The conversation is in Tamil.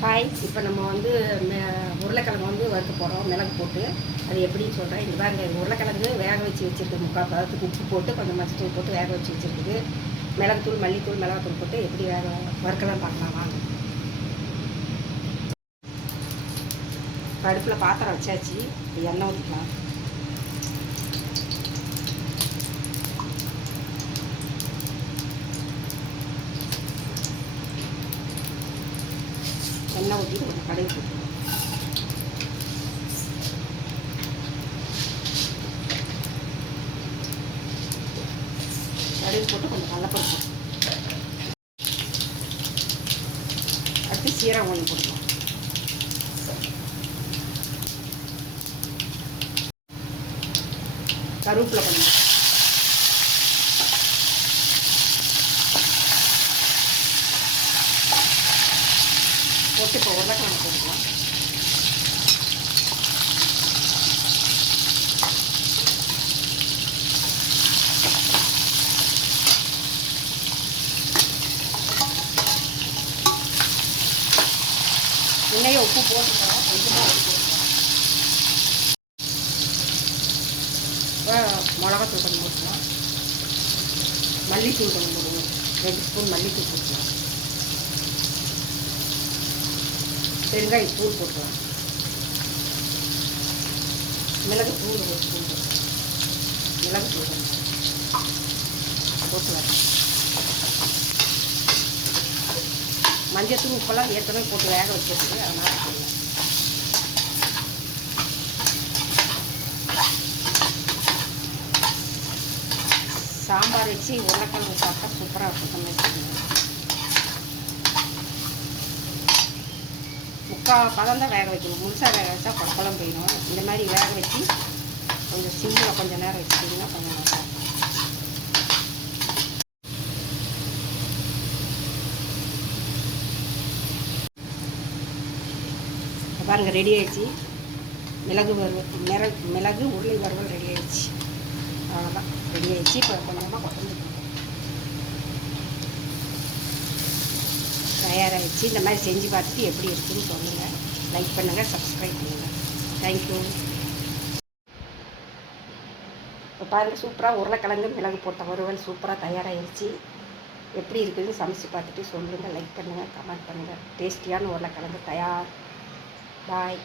ஹாய் இப்போ நம்ம வந்து மெ- உருளைக்கிழங்கு வந்து வறுக்க போகிறோம் மிளகு போட்டு. அது எப்படின்னு சொல்கிறேன் இது பாருங்க உருளைக்கிழங்கு வேக வச்சு வச்சுருக்கு முக்கால் பதத்துக்கு உப்பு போட்டு கொஞ்சம் மஞ்சத்தூள் போட்டு வேக வச்சு வச்சுருக்குது. மிளகுத்தூள் மல்லித்தூள் மிளகாத்தூள் போட்டு எப்படி வேக வறுக்கலாம் பார்க்கலாம் வாங்க. அடுப்பில் பாத்திரம் வச்சாச்சு. எண்ணெய் ஊற்றிக்கலாம் எண்ணெய் ஊற்றி கொஞ்சம் கடையை போட்டு. கடுகு போட்டு கொஞ்சம் கடலப்பருப்பு. அடுத்து சீரகம் கொஞ்சம் போட்டுக்கலாம். கருவேப்பிலை கொஞ்சம் போட்டு இப்போ உருளைக்கிழங்கு போட்டுக்கலாம். எண்ணெயை உப்பு போட்டுக்கலாம். கொஞ்சமாக உப்பு இப்போ மிளகாத்தூள் கொஞ்சம் போட்டுக்கலாம். மல்லித்தூள் கொஞ்சம் போடுவோம். ரெண்டு ஸ்பூன் மல்லித்தூள் போட்டுக்கலாம். பெருங்காயத்தூள் போட்டுருவோம் மிளகு தூள் ஒரு ஸ்பூன் மிளகு தூள் கொஞ்சம் மஞ்சள் மஞ்சத்தூள் உப்பெல்லாம் ஏற்கனவே போட்டு வேக வச்சிருக்கு அதனால் போடுவேன் சாம்பார் வச்சு உருளைக்கிழங்கு சாப்பிட்டா சூப்பராக இருக்கும். முக்கால் பதம் தான் வேக வைக்கணும். முழுசாக வேக வச்சா குழம்பு போயிடும். இந்த மாதிரி வேக வச்சு கொஞ்சம் சிம்மில் கொஞ்சம் நேரம் வச்சுட்டிங்கன்னா கொஞ்சம் நல்லா இருக்கும். ரெடி ஆயிடுச்சு. மிளகு வறுவல் மிளகு மிளகு உருளை வறுவல் ரெடி ஆயிடுச்சு. அவ்வளோதான் ரெடி ஆயிடுச்சு. இப்போ கொஞ்சமாக தயாராக வச்சு இந்த மாதிரி செஞ்சு பார்த்துட்டு எப்படி இருக்குன்னு சொல்லுங்கள் லைக் பண்ணுங்கள் சப்ஸ்கிரைப் பண்ணுங்கள் தேங்க்யூ இப்போ பாருங்கள் சூப்பராக உருளைக்கிழங்கு மிளகு போட்ட வறுவல் சூப்பராக தயாராகிடுச்சு எப்படி இருக்குதுன்னு சமைச்சு பார்த்துட்டு சொல்லுங்கள் லைக் பண்ணுங்கள் கமெண்ட் பண்ணுங்கள் டேஸ்டியான உருளைக்கிழங்கு தயார். பாய்